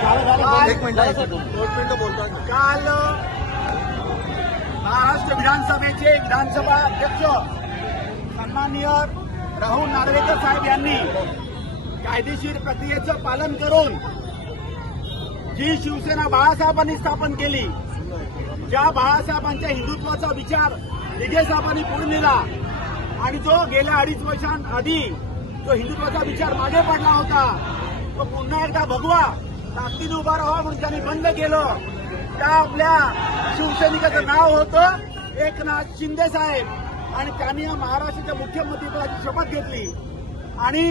एक मिनिट काल महाराष्ट्र विधानसभेचे विधानसभा अध्यक्ष सन्माननीय राहुल नार्वेकर साहेब यांनी कायदेशीर प्रक्रियेचं पालन करून जी शिवसेना बाळासाहेबांनी स्थापन केली ज्या बाळासाहेबांच्या हिंदुत्वाचा विचार दिघे साहेबांनी पुढे नेला आणि जो गेल्या अडीच वर्षांआधी जो हिंदुत्वाचा विचार मागे पडला होता तो पुन्हा एकदा भगवा. ताकदीने उभा राहावा म्हणून त्यांनी बंद केलं त्या आपल्या शिवसैनिकाचं नाव होतं एकनाथ शिंदे साहेब. आणि त्यांनी या महाराष्ट्राच्या मुख्यमंत्रीपदाची शपथ घेतली. आणि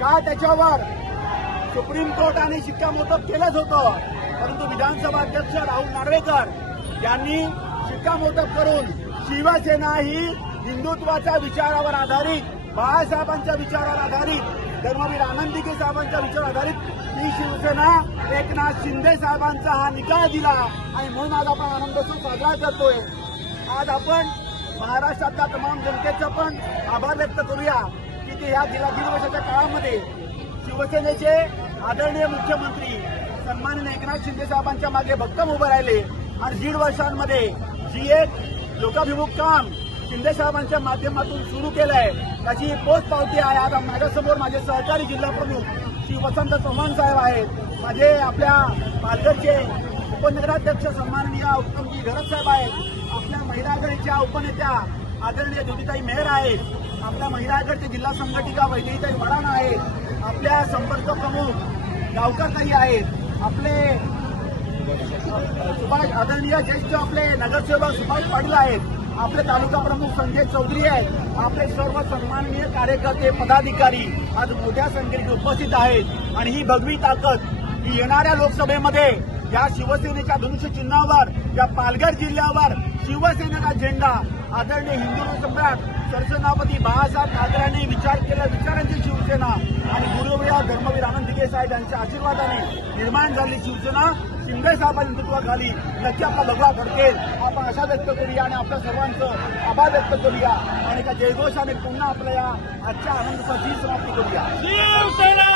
का त्याच्यावर सुप्रीम कोर्टाने शिक्कामोर्तब केलंच होतं परंतु विधानसभा अध्यक्ष राहुल नार्वेकर यांनी शिक्कामोर्तब करून शिवसेना ही हिंदुत्वाच्या विचारावर आधारित बाळासाहेबांच्या विचारावर आधारित धर्मवीर आनंदिके साहेबांच्या विचार आधारित ही शिवसेना एकनाथ शिंदे साहेबांचा हा निकाल दिला आणि म्हणून आज आपण आनंदोत्सव साजरा करतोय. आज आपण महाराष्ट्रातल्या तमाम जनतेचं पण आभार व्यक्त करूया की ते ह्या गेल्या दीड वर्षाच्या काळामध्ये शिवसेनेचे आदरणीय मुख्यमंत्री सन्माननीय एकनाथ शिंदे साहेबांच्या मागे भक्कम उभे राहिले. आणि दीड वर्षांमध्ये जी एक लोकाभिमुख काम शिंदे साहेबांच्या माध्यमातून सुरू केलं आहे त्याची पोच पावती आहे. आता माझ्यासमोर माझे सहकारी जिल्हा प्रमुख श्री वसंत चव्हाण साहेब आहेत. माझे आपल्या पालघरचे उपनगराध्यक्ष सन्माननीय उत्तमजी घरत साहेब आहेत. आपल्या महिलागडीच्या उपनेत्या आदरणीय ज्योतिताई मेहर आहेत. आपल्या महिलागडचे जिल्हा संघटिका वैदेहीताई वडाना आहेत. आपल्या संपर्क प्रमुख गावकरताई आहेत. आपले सुभाष आदरणीय ज्येष्ठ आपले नगरसेवक सुभाष पाटील आहेत. आपले तालुका प्रमुख संजय चौधरी आहेत. आपले सर्व सन्माननीय कार्यकर्ते पदाधिकारी आज मोठ्या संख्येने उपस्थित आहेत. आणि ही भगवी ताकद ही येणाऱ्या लोकसभेमध्ये या शिवसेनेच्या धनुष्य चिन्हावर या पालघर जिल्ह्यावर शिवसेनेचा झेंडा. आदरणीय हिंदू सम्राट सरसेनापती बाळासाहेब ठाकरेंनी विचार केला विचारांची शिवसेना. आणि गुरुवेळा धर्मवीर आनंद दिघे साहेब यांच्या आशीर्वादाने निर्माण झालेली शिवसेना. शिंदे साहेबांच्या नेतृत्वाखाली नक्की आपला भगवा फडकेल आपण आशा व्यक्त करूया आणि आपल्या सर्वांचं आभार व्यक्त करूया. आणि एका जयघोषाने पुन्हा आपल्या या आजच्या आनंदाची समाप्ती करूया. शिवसेना!